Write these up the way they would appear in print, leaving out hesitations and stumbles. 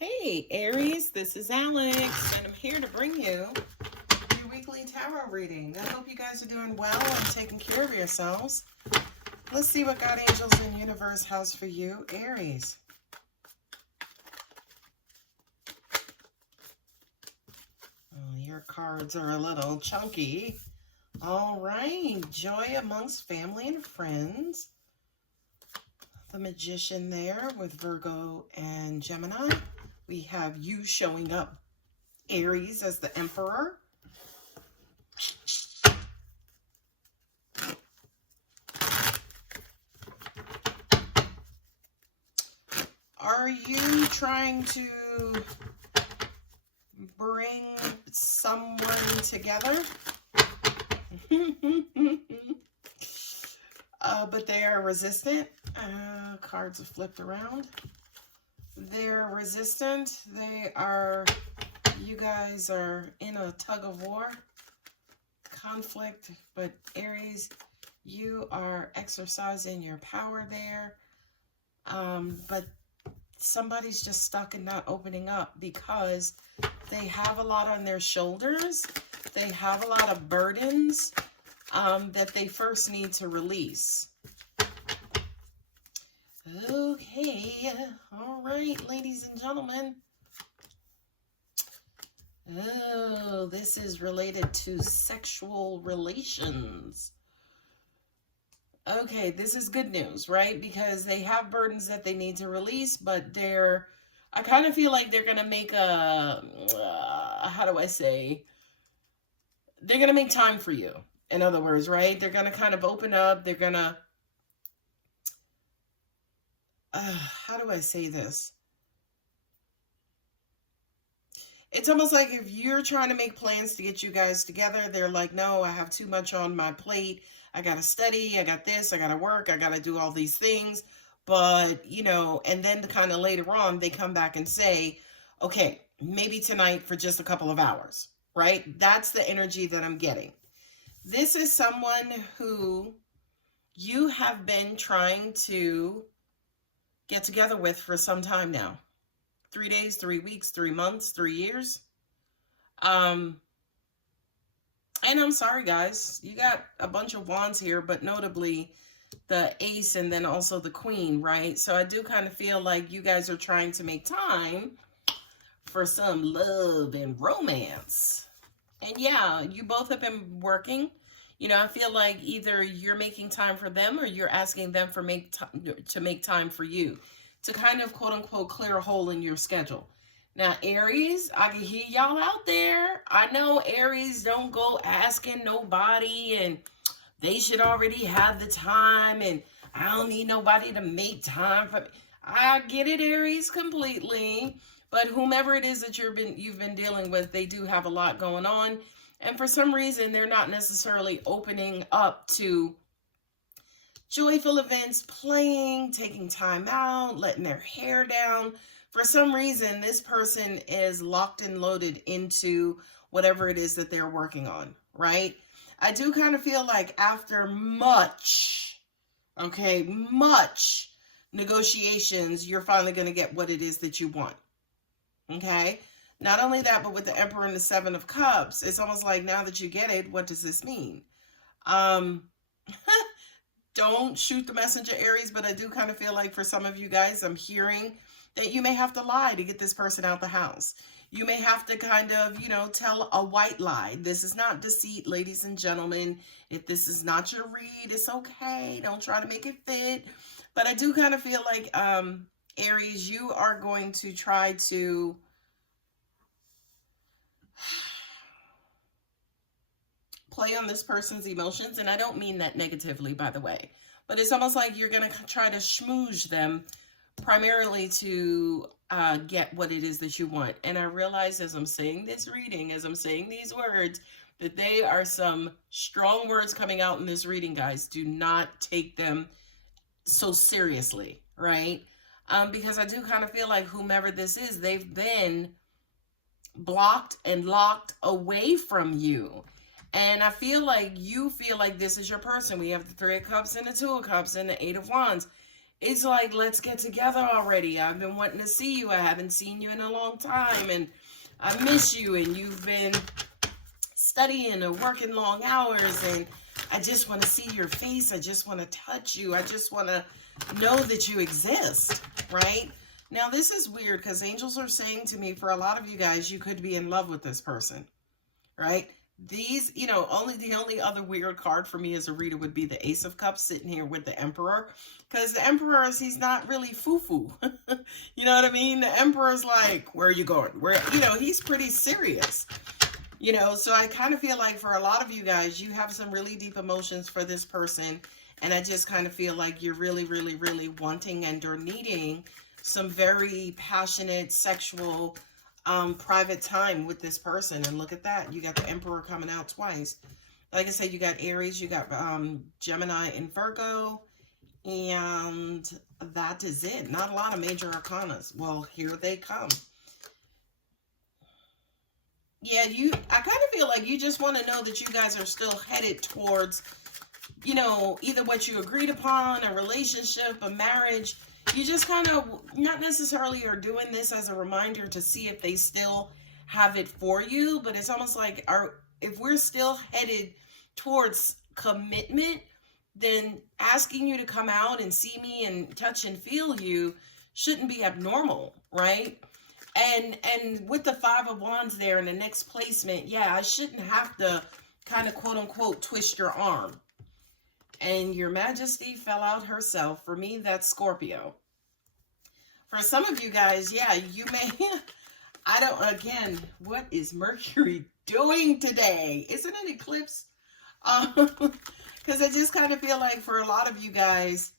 Hey Aries, this is Alex, and I'm here to bring you your weekly tarot reading. I hope you guys are doing well and taking care of yourselves. Let's see what God, angels, and universe has for you, Aries. Oh, your cards are a little chunky. All right, joy amongst family and friends. The Magician there with Virgo and Gemini. We have you showing up, Aries, as the Emperor. Are you trying to bring someone together? But they are resistant. Cards are flipped around. They're resistant. You guys are in a tug of war, conflict, but Aries, you are exercising your power there. But somebody's just stuck and not opening up because they have a lot on their shoulders. They have a lot of burdens that they first need to release. Okay, all right, ladies and gentlemen. Oh, this is related to sexual relations. Okay, this is good news, right? Because they have burdens that they need to release, but I kind of feel like they're going to make they're going to make time for you. In other words, right? They're going to kind of open up. They're going to, how do I say this? It's almost like if you're trying to make plans to get you guys together, they're like, no, I have too much on my plate. I got to study. I got this. I got to work. I got to do all these things. But, and then kind of later on, they come back and say, okay, maybe tonight for just a couple of hours, right? That's the energy that I'm getting. This is someone who you have been trying to get together with for some time now. 3 days, 3 weeks, 3 months, 3 years. And I'm sorry, guys. You got a bunch of wands here, but notably the ace and then also the queen, right? So I do kind of feel like you guys are trying to make time for some love and romance. And yeah, you both have been working. I feel like either you're making time for them or you're asking them to make time for you, to kind of quote unquote clear a hole in your schedule. Now, Aries, I can hear y'all out there. I know Aries don't go asking nobody and they should already have the time and I don't need nobody to make time for me. I get it, Aries, completely. But whomever it is that you've been dealing with, they do have a lot going on. And for some reason, they're not necessarily opening up to joyful events, playing, taking time out, letting their hair down. For some reason, this person is locked and loaded into whatever it is that they're working on, right? I do kind of feel like after much negotiations, you're finally going to get what it is that you want, okay? Not only that, but with the Emperor and the Seven of Cups, it's almost like now that you get it, what does this mean? Don't shoot the messenger, Aries, but I do kind of feel like for some of you guys, I'm hearing that you may have to lie to get this person out the house. You may have to kind of, tell a white lie. This is not deceit, ladies and gentlemen. If this is not your read, it's okay. Don't try to make it fit. But I do kind of feel like, Aries, you are going to try to play on this person's emotions, and I don't mean that negatively, by the way, but it's almost like you're going to try to schmooze them primarily to get what it is that you want. And I realize as I'm saying this reading, as I'm saying these words, that they are some strong words coming out in this reading, guys. Do not take them so seriously, right? Because I do kind of feel like whomever this is, they've been blocked and locked away from you. And I feel like you feel like this is your person. We have the Three of Cups and the Two of Cups and the Eight of Wands. It's like, let's get together already. I've been wanting to see you. I haven't seen you in a long time, and I miss you, and you've been studying or working long hours, and I just want to see your face. I just want to touch you. I just want to know that you exist, right? Now, this is weird because angels are saying to me, for a lot of you guys, you could be in love with this person, right? These, the only other weird card for me as a reader would be the Ace of Cups sitting here with the Emperor. Because the Emperor he's not really foo-foo. You know what I mean? The Emperor's like, where are you going? He's pretty serious. So I kind of feel like for a lot of you guys, you have some really deep emotions for this person. And I just kind of feel like you're really, really, really wanting and or needing some very passionate, sexual, private time with this person. And look at that. You got the Emperor coming out twice. Like I said, you got Aries, you got Gemini and Virgo. And that is it. Not a lot of major arcanas. Well, here they come. Yeah, I kind of feel like you just want to know that you guys are still headed towards, either what you agreed upon, a relationship, a marriage. You just kind of, not necessarily are doing this as a reminder to see if they still have it for you, but it's almost like, if we're still headed towards commitment, then asking you to come out and see me and touch and feel you shouldn't be abnormal, right? And with the Five of Wands there in the next placement, yeah, I shouldn't have to kind of quote unquote twist your arm. And Your Majesty fell out herself. For me, that's Scorpio. For some of you guys, yeah, you may, again, what is Mercury doing today? Isn't it eclipse? Because I just kind of feel like for a lot of you guys,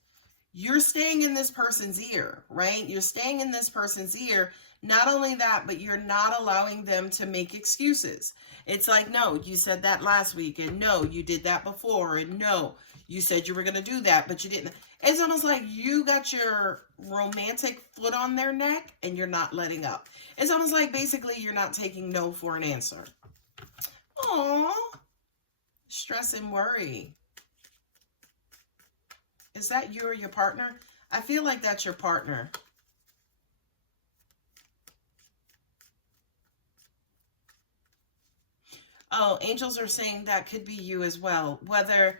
you're staying in this person's ear, right? You're staying in this person's ear. Not only that, but you're not allowing them to make excuses. It's like, no, you said that last week, and no, you did that before, and no, you said you were going to do that, but you didn't. It's almost like you got your romantic foot on their neck, and you're not letting up. It's almost like basically you're not taking no for an answer. Aww. Stress and worry. Is that you or your partner? I feel like that's your partner. Oh, angels are saying that could be you as well. Whether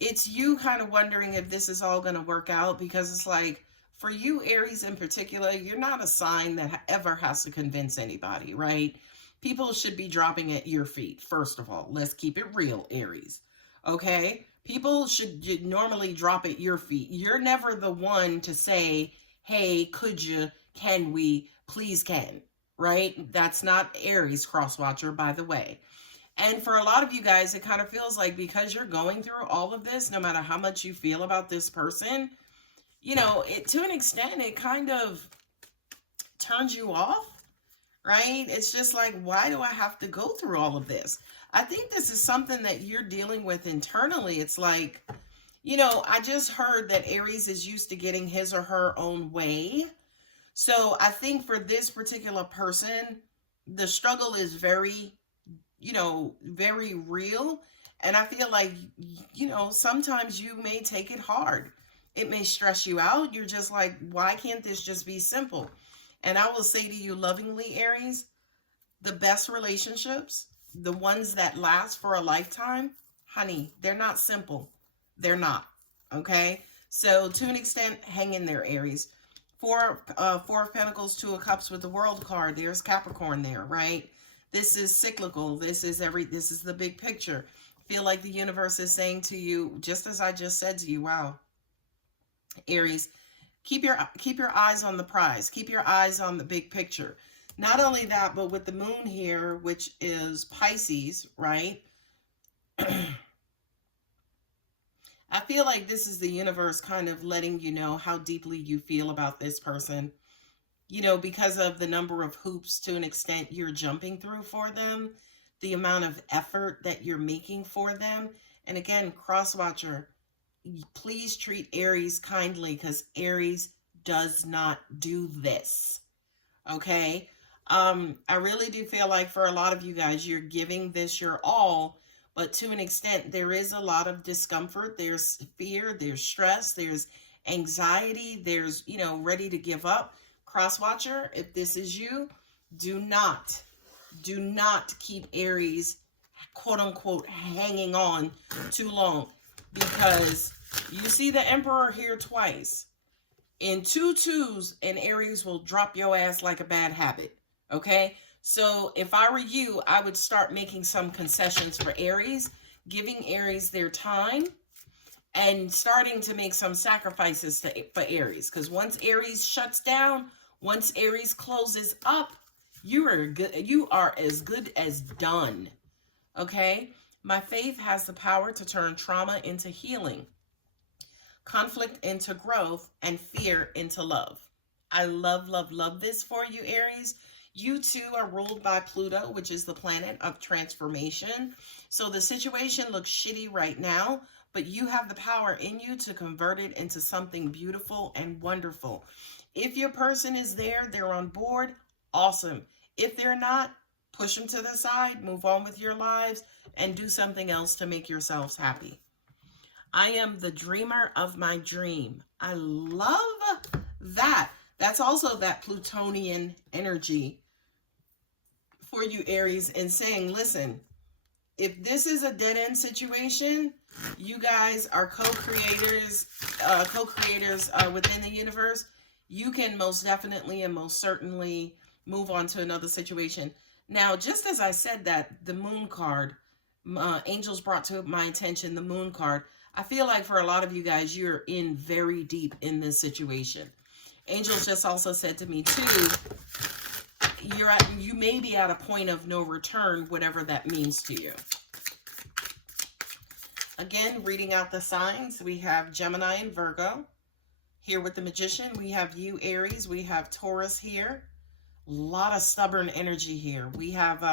it's you kind of wondering if this is all going to work out, because it's like, for you, Aries in particular, you're not a sign that ever has to convince anybody, right? People should be dropping at your feet, first of all. Let's keep it real, Aries. Okay? People should normally drop at your feet. You're never the one to say, hey, could you, can we, please can, right? That's not Aries cross-watcher, by the way. And for a lot of you guys, it kind of feels like because you're going through all of this, no matter how much you feel about this person, to an extent, it kind of turns you off, right? It's just like, why do I have to go through all of this? I think this is something that you're dealing with internally. It's like, I just heard that Aries is used to getting his or her own way. So I think for this particular person, the struggle is very, very real. And I feel like, sometimes you may take it hard. It may stress you out. You're just like, why can't this just be simple? And I will say to you lovingly, Aries, the best relationships, the ones that last for a lifetime, honey, they're not simple. They're not. Okay? So to an extent, hang in there, Aries. Four of Pentacles, Two of Cups with the World card. There's Capricorn there, right? This is cyclical. This is the big picture. Feel like the universe is saying to you, just as I just said to you, wow, Aries, keep your eyes on the prize. Keep your eyes on the big picture. Not only that, but with the moon here, which is Pisces, right? I feel like this is the universe kind of letting you know how deeply you feel about this person. Because of the number of hoops to an extent you're jumping through for them, the amount of effort that you're making for them. And again, cross-watcher, please treat Aries kindly, because Aries does not do this. Okay? I really do feel like for a lot of you guys, you're giving this your all, but to an extent, there is a lot of discomfort. There's fear, there's stress, there's anxiety. There's, you know, ready to give up. Cross watcher, if this is you, do not keep Aries, quote unquote, hanging on too long, because you see the Emperor here twice. In 2 2s, and Aries will drop your ass like a bad habit. Okay? So if I were you, I would start making some concessions for Aries, giving Aries their time, and starting to make some sacrifices for Aries. Because once Aries shuts down, once Aries closes up, you are as good as done. Okay? My faith has the power to turn trauma into healing, conflict into growth, and fear into love. I love, love, love this for you, Aries. You too are ruled by Pluto, which is the planet of transformation. So the situation looks shitty right now, but you have the power in you to convert it into something beautiful and wonderful. If your person is there, they're on board, awesome. If they're not, push them to the side, move on with your lives, and do something else to make yourselves happy. I am the dreamer of my dream. I love that. That's also that Plutonian energy for you, Aries, and saying, listen, if this is a dead-end situation, you guys are co-creators within the universe. You can most definitely and most certainly move on to another situation. Now, just as I said that, the moon card, angels brought to my attention the moon card. I feel like for a lot of you guys, you're in very deep in this situation. Angels just also said to me too, you may be at a point of no return, whatever that means to you. Again, reading out the signs, we have Gemini and Virgo. Here with the Magician, we have you, Aries. We have Taurus here. A lot of stubborn energy here. We have,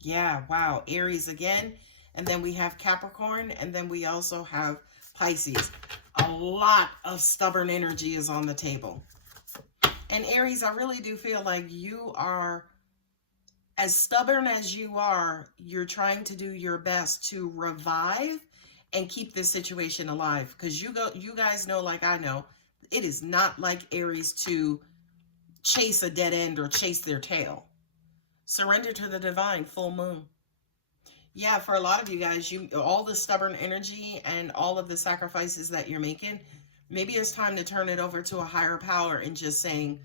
yeah, wow, Aries again. And then we have Capricorn. And then we also have Pisces. A lot of stubborn energy is on the table. And Aries, I really do feel like you are, as stubborn as you are, you're trying to do your best to revive and keep this situation alive. Because you guys know, like I know, it is not like Aries to chase a dead end or chase their tail. Surrender to the divine, full moon. Yeah, for a lot of you guys, all the stubborn energy and all of the sacrifices that you're making, maybe it's time to turn it over to a higher power and just saying,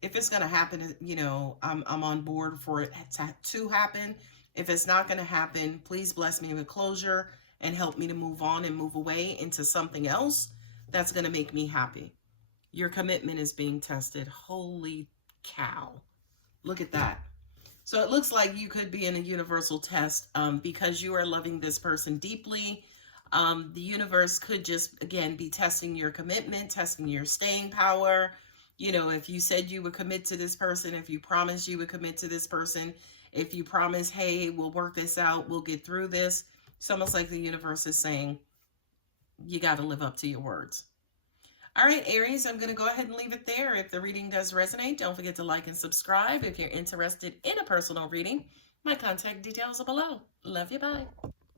if it's going to happen, you know, I'm on board for it to happen. If it's not going to happen, please bless me with closure and help me to move on and move away into something else that's going to make me happy. Your commitment is being tested. Holy cow. Look at that. So it looks like you could be in a universal test because you are loving this person deeply. The universe could just, again, be testing your commitment, testing your staying power. You know, if you said you would commit to this person, if you promised you would commit to this person, if you promise, hey, we'll work this out, we'll get through this. It's almost like the universe is saying, you got to live up to your words. All right, Aries, I'm going to go ahead and leave it there. If the reading does resonate, don't forget to like and subscribe. If you're interested in a personal reading, my contact details are below. Love you, bye.